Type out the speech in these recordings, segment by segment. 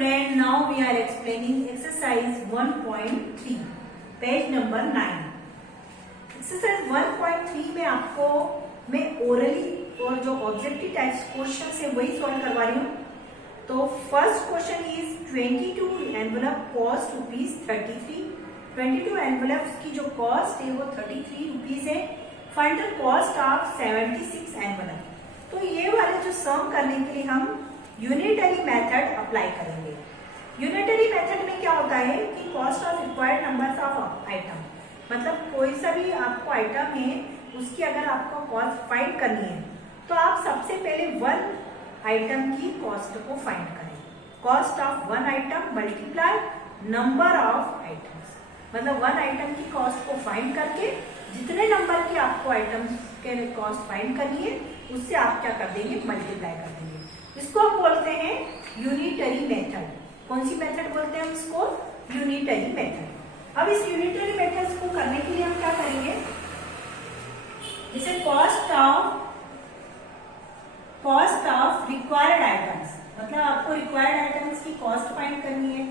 friend, now we are explaining exercise 1.3, page number 9. Exercise 1.3 में आपको मैं ओरली और जो ऑब्जेक्टिव टाइप्स क्वेश्चन है वही सॉल्व करवा रही हूँ. तो first question is 22 envelope cost ₹33. 22 envelopes की जो कॉस्ट है वो 33 रुपीज है. Find the cost of 76 envelope. तो ये वाले जो सम करने के लिए हम यूनिटरी मेथड अप्लाई करेंगे. यूनिटरी मेथड में क्या होता है कि cost of required numbers of item, मतलब कोई सा भी आपको आइटम है उसकी अगर आपको कॉस्ट फाइंड करनी है तो आप सबसे पहले वन आइटम की कॉस्ट को फाइंड करें. Cost of one item multiply number of items, मतलब वन आइटम की कॉस्ट को फाइंड करके जितने नंबर की आपको आइटम के कॉस्ट फाइंड करनी है उससे आप क्या कर देंगे, मल्टीप्लाई कर देंगे. इसको हम बोलते हैं यूनिटरी मेथड. कौन सी मेथड बोलते हैं हम इसको? Unitary method. अब इस यूनिटरी मेथड को करने के लिए हम क्या करेंगे, जैसे कॉस्ट ऑफ रिक्वायर्ड आइटम्स, मतलब आपको रिक्वायर्ड आइटम्स की कॉस्ट फाइंड करनी है.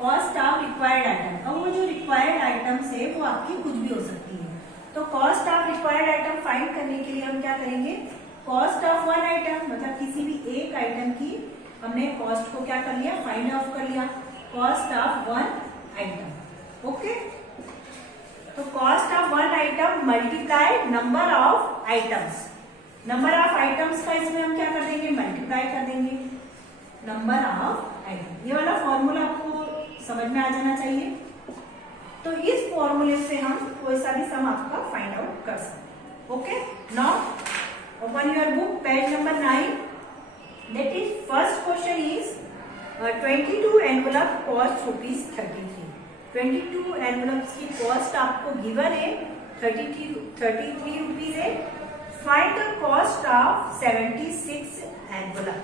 कॉस्ट ऑफ रिक्वायर्ड आइटम, अब वो जो रिक्वायर्ड आइटम्स है वो आपकी कुछ भी हो सकती है. तो cost of required item find करने के लिए हम क्या करेंगे, कॉस्ट ऑफ वन आइटम, मतलब किसी भी एक आइटम की हमने कॉस्ट को क्या कर लिया, फाइंड आउट कर लिया. Cost of one item. Okay, तो cost of one item multiply number of items. Number of items का इसमें हम क्या कर देंगे, मल्टीप्लाई कर देंगे नंबर ऑफ आइटम. ये वाला फॉर्मूला आपको समझ में आ जाना चाहिए. तो इस फॉर्मूले से हम कोई सा भी सम आपका फाइंड आउट कर सकते हैं. Okay, now open your book, page number 9. That is first question is 22 envelope cost ₹33. 22 envelopes की कॉस्ट आपको गिवन है 33 रुपीज है. Find the cost of 76 envelope,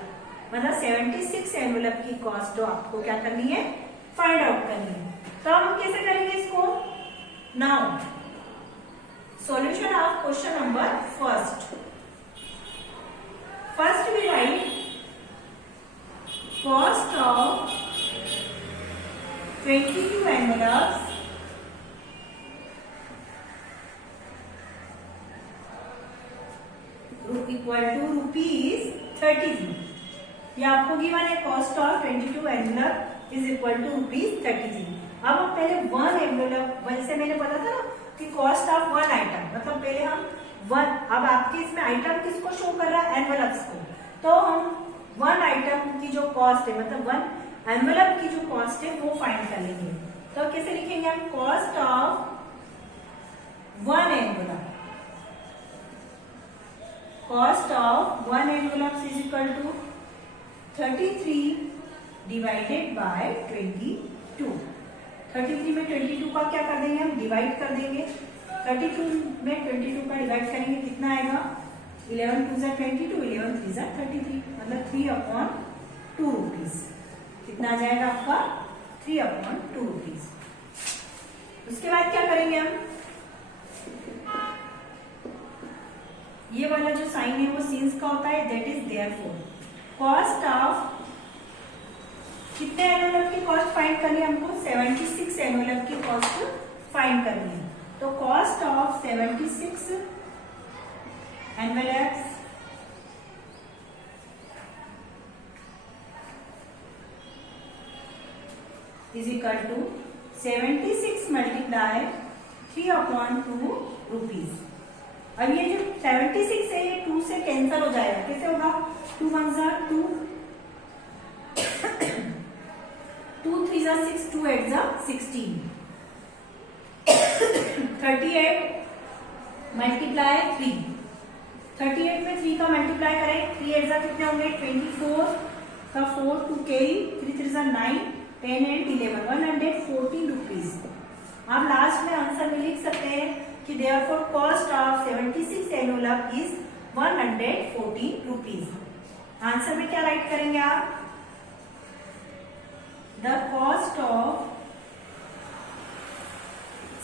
मतलब 76 एनवेलप की कॉस्ट तो आपको क्या करनी है, फाइंड आउट करनी है. तो हम कैसे करेंगे इसको? Now solution of question number first. First we write cost of 22 envelopes equal to ₹33. ये आपको गिवन है cost of 22 envelope is equal to ₹33. अब हम पहले वन एनवेलप, वैसे मैंने बोला था ना कि कॉस्ट ऑफ वन आइटम, मतलब पहले हम वन, अब आपके इसमें आइटम किसको शो कर रहा है, एनवेलप्स को. तो हम वन आइटम की जो कॉस्ट है, मतलब वन एनवेलप की जो कॉस्ट है वो फाइंड कर लेंगे. तो कैसे लिखेंगे हम, cost of one envelope, cost of one envelope is equal to 33 divided by 22. 33 में 22 का क्या कर देंगे हम, डिवाइड कर देंगे. 32 में 22 का डिवाइड करेंगे, कितना आएगा, 11 2 जा 22, 11 3 जा 33, मतलब 3/2 रुपीज. कितना आ जाएगा आपका, 3/2 रुपीज. उसके बाद क्या करेंगे हम, ये वाला जो साइन है वो सिंस का होता है, that is therefore. Cost of कितने एनवेलप की कॉस्ट फाइंड करनी है हमको, 76 एनवेलप की कॉस्ट फाइंड करनी है. तो cost of 76 envelopes is equal to 76 multiply 3/2 rupees. अब ये जो 76 है ये 2 से कैंसिल हो जाएगा. कैसे होगा, 2 1 जा 2, 2 3 जा 6, 2 8 जा 16. 38 मल्टीप्लाई 3. 38 में 3 का मल्टीप्लाई करें, 3 8 जा कितने होंगे, 24 का 4 2 कैरी, 3 3 जा 9, 10 and 11, 114 रुपीज. आप लास्ट में आंसर में लिख सकते हैं कि therefore cost of 76 envelope is 114 rupees. Answer में क्या राइट करेंगे आप, the cost of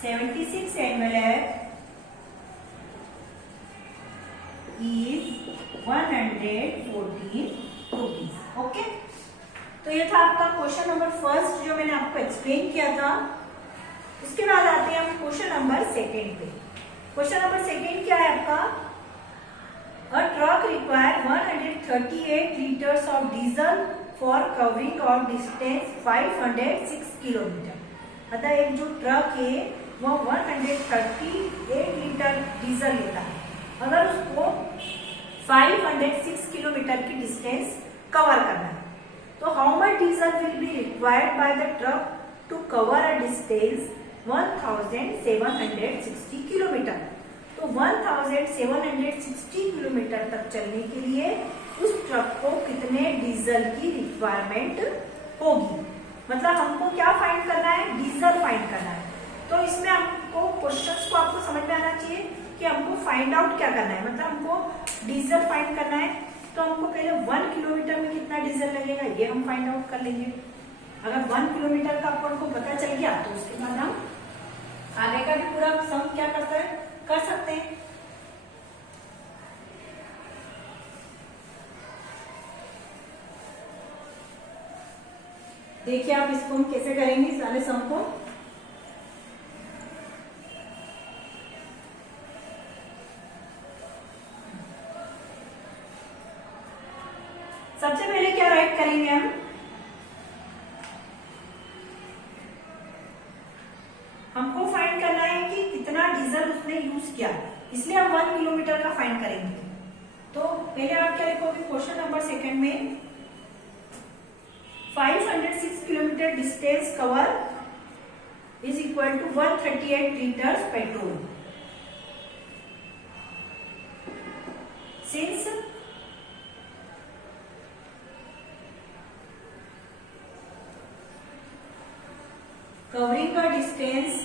76 envelope is 114 rupees. Okay. तो ये था आपका क्वेश्चन नंबर फर्स्ट जो मैंने आपको एक्सप्लेन किया था। उसके बाद आते हैं हम क्वेश्चन नंबर सेकेंड पे। क्वेश्चन नंबर सेकेंड क्या है आपका, a truck require 138 litres of diesel for covering of distance 506 kilometre. अतः एक जो ट्रक है वो 138 लीटर डीजल लेता है अगर उसको 506 किलोमीटर की डिस्टेंस कवर करना है। तो how much diesel will be required by the truck to cover a distance 1760 kilometre. तो 1760 किलोमीटर तक चलने के लिए उस ट्रक को कितने डीजल की रिक्वायरमेंट होगी। मतलब हमको क्या फाइंड करना है, डीजल फाइंड करना है। तो इसमें हमको क्वेश्चंस को आपको समझ में आना चाहिए कि हमको फाइंड आउट क्या करना है। मतलब हमको डीजल फाइंड करना है तो हमको पहले 1 किलोमीटर में कितना डीजल लगेगा ये हम फाइंड आउट कर लेंगे। अगर 1 किलोमीटर का आपको पता चल गया तो उसके बाद हम आगे का भी पूरा सम क्या कर सकते हैं। देखिए आप इसको हम कैसे करेंगे सारे सम को। सबसे पहले क्या राइट करेंगे हम, हमको फाइंड करना है कि कितना डीजल उसने यूज किया, इसलिए हम 1 किलोमीटर का फाइंड करेंगे। तो पहले आप क्या लिखोगे क्वेश्चन नंबर सेकंड में 506 kilometre distance cover is equal to 138 litres petrol. Since covering a distance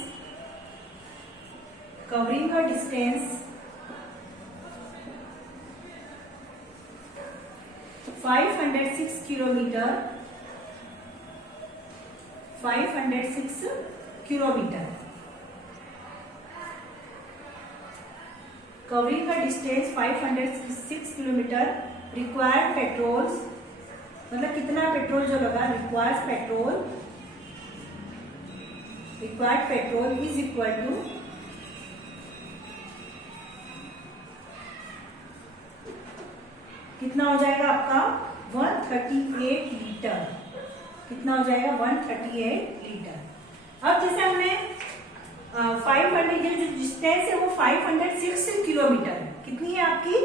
506 kilometre covering a distance 506 kilometre required petrol, मतलब कितना पेट्रोल जो लगा, required petrol is equal to कितना हो जाएगा आपका 138 लीटर। कितना हो जाएगा 138 लीटर। अब जैसे हमने 500 ये जो डिस्टेंस है वो 506 किलोमीटर है। कितनी है आपकी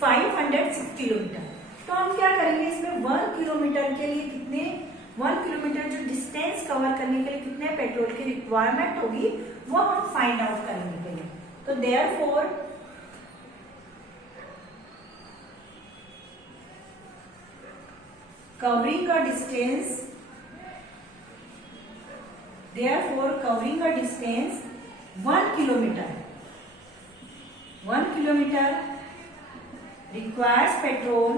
506 किलोमीटर। तो हम क्या करेंगे इसमें 1 किलोमीटर के लिए कितने 1 किलोमीटर जो डिस्टेंस कवर करने के लिए कितने पेट्रोल की रिक्वायरमेंट होगी वो हम फाइंड आउट करेंगे पहले। तो therefore covering a distance 1 kilometer requires petrol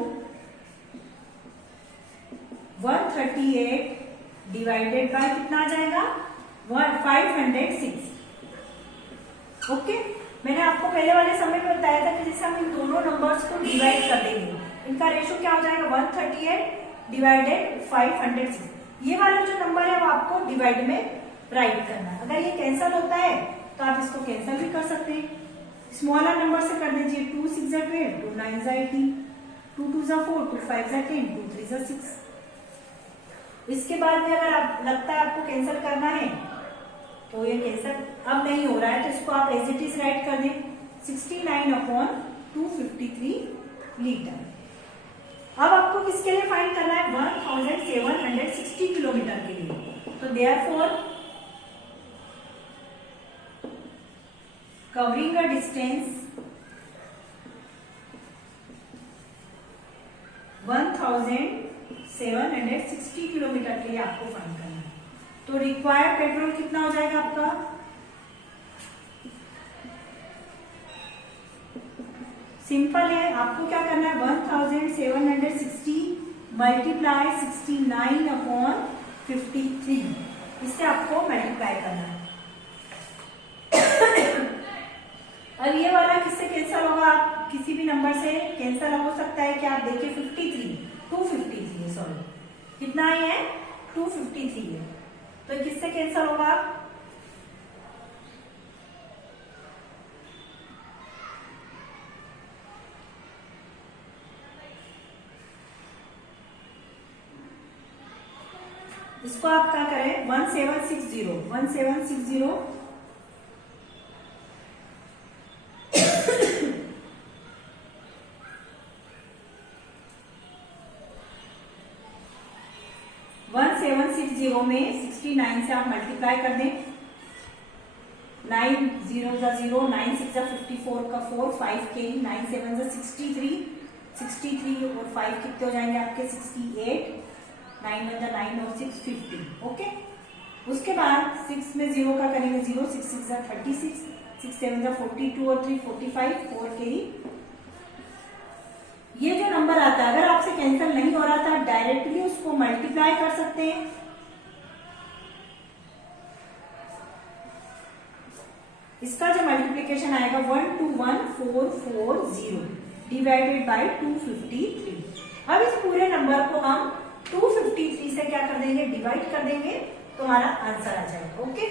138 divided by कितना आ जाएगा 506। ओके, मैंने आपको पहले वाले समय में बताया था कि जैसे हम इन दोनों नंबर्स को डिवाइड कर देंगे, इनका रेशो क्या हो जाएगा 138 डिवाइडेड 506। ये वाला जो नंबर है वो आपको डिवाइड में राइट करना है। अगर ये कैंसिल होता है तो आप इसको कैंसिल भी कर सकते हैं, स्मॉलर नंबर से कर दीजिए। 2 6 12, 2 9 18, 2 2 4, 2 5 10, 2 3 6। इसके बाद में अगर आप लगता है आपको कैंसिल करना है तो ये कैंसिल अब नहीं हो रहा है तो इसको आप एज इट इज राइट कर दें 69/253 लीटर। अब आपको किसके लिए फाइंड करना है 1760 किलोमीटर के लिए। तो therefore covering a distance 1760 kilometre के लिए आपको फाइंड करना है। तो रिक्वायर्ड पेट्रोल कितना हो जाएगा आपका सिंपल है, आपको क्या करना है 1760 मल्टीप्लाई 69/53, इससे आपको मल्टीप्लाई करना है। अब ये वाला किससे कैंसिल होगा, आप किसी भी नंबर से कैंसिल हो सकता है कि आप देखिए 253 सॉरी कितना आई है 253 है, तो किससे कैंसिल होगा? इसको आप क्या करें 1760 1760 में 69 से आप मल्टीप्लाई कर दें। 9 0 जा 0, 9 6 जा 54 का 4, 5 के 9 7 जा 63 और 5 कितने हो जाएंगे आपके 68, 9 1 जा 9 और 6 50। ओके, उसके बाद 6 में 0 का करेंगे 0, 6 6 जा 36, 6 7 जा 42 और 3 45, 4 के ही ये जो नंबर आता है, अगर आपसे कैंसिल नहीं हो रहा था डायरेक्टली उसको मल्टीप्लाई कर सकते हैं। इसका जो मल्टीप्लिकेशन आएगा 121,440 डिवाइडेड बाय 253। अब इस पूरे नंबर को हम 253 से क्या कर देंगे, डिवाइड कर देंगे, तो हमारा आंसर आ जाएगा। ओके,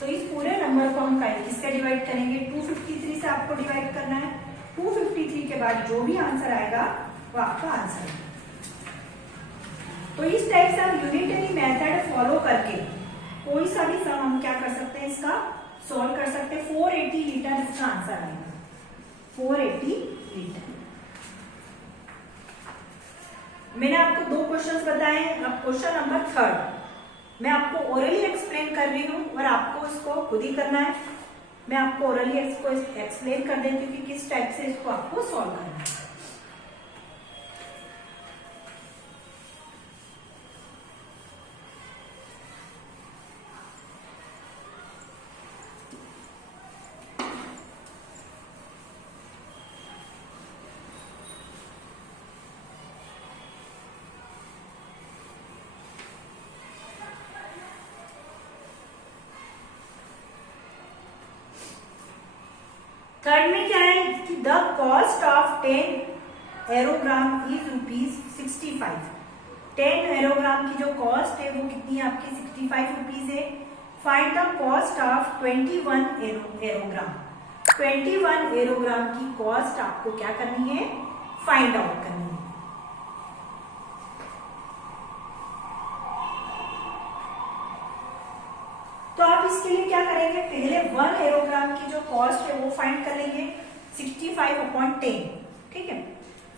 तो इस पूरे नंबर को हम किससे डिवाइड करेंगे, 253 से आपको डिवाइड करना है। 253 के बाद जो भी आंसर आएगा वो आपका आंसर है। तो इस टाइप से हम यूनिटरी मेथड फॉलो करके कोई सा भी सम हम क्या कर सकते हैं, इसका सॉल्व कर सकते हैं। 480 लीटर इसका आंसर आएगा, 480 लीटर। मैंने आपको 2 क्वेश्चंस बताए। अब क्वेश्चन नंबर 3 मैं आपको ओरली एक्सप्लेन कर रही हूँ और आपको इसको खुद ही करना है। मैं आपको ओरली इसको एक्सप्लेन कर देती हूँ कि किस टाइप से इसको आपको सॉल्व करना है। थर्ड में क्या है कि द कॉस्ट ऑफ 10 एरोग्राम इज ₹65। 10 एरोग्राम की जो कॉस्ट है वो कितनी है आपकी 65 रुपीज है। Find the cost of 21 एरोग्राम। 21 एरोग्राम की कॉस्ट आपको क्या करनी है, फाइंड आउट करनी है। तो आप इसके लिए क्या करेंगे, पहले 1 एरोग्राम की जो कॉस्ट है वो फाइंड कर लेंगे 65/10। ठीक है,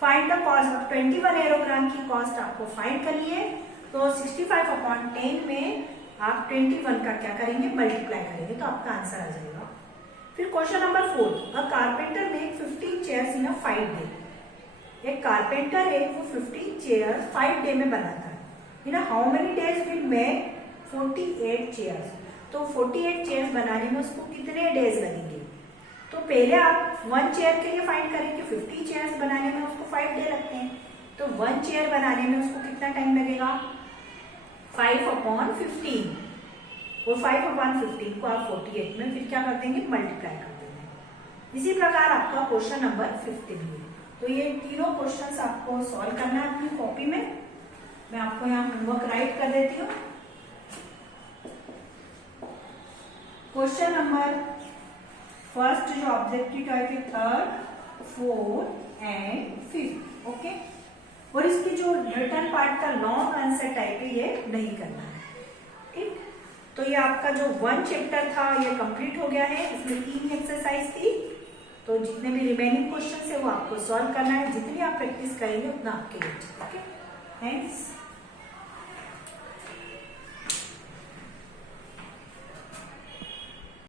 फाइंड द कॉस्ट ऑफ 21 एरोग्राम की कॉस्ट आपको फाइंड कर लिए, तो 65/10 में आप 21 का क्या करेंगे, मल्टीप्लाई करेंगे, तो आपका आंसर आ जाएगा। फिर क्वेश्चन नंबर 4, अ कारपेंटर मेक 15 चेयर्स इन अ 5 डे। एक कारपेंटर है वो 15 चेयर 5 डे में बनाता है। In how many days will make 48 chairs. तो 48 चेयर्स बनाने में उसको कितने डेज लगेंगे। तो पहले आप 1 चेयर के लिए फाइंड करेंगे, 50 चेयर्स बनाने में उसको 5 डे लगते हैं, तो 1 चेयर बनाने में उसको कितना टाइम लगेगा, 5/15 और 5/15 को आप 48 में फिर क्या कर देंगे, मल्टीप्लाई कर देंगे। इसी प्रकार आपका क्वेश्चन नंबर 15 है। तो ये तीनों क्वेश्चंस आपको सॉल्व करना है अपनी कॉपी में। मैं आपको यहाँ होमवर्क राइट कर देती हूँ। क्वेश्चन नंबर फर्स्ट जो ऑब्जेक्टिव टाइप है 3rd, 4th and 5th। Okay, और इसकी जो रिटर्न पार्ट का लॉन्ग आंसर टाइप है ये नहीं करना है। ठीक, तो ये आपका जो 1 चैप्टर था ये कंप्लीट हो गया है। इसमें 3 एक्सरसाइज थी, तो जितने भी रिमेनिंग क्वेश्चन है वो आपको सॉल्व करना है। जितनी आप प्रैक्टिस करेंगे उतना आपके लिए। Okay, thanks.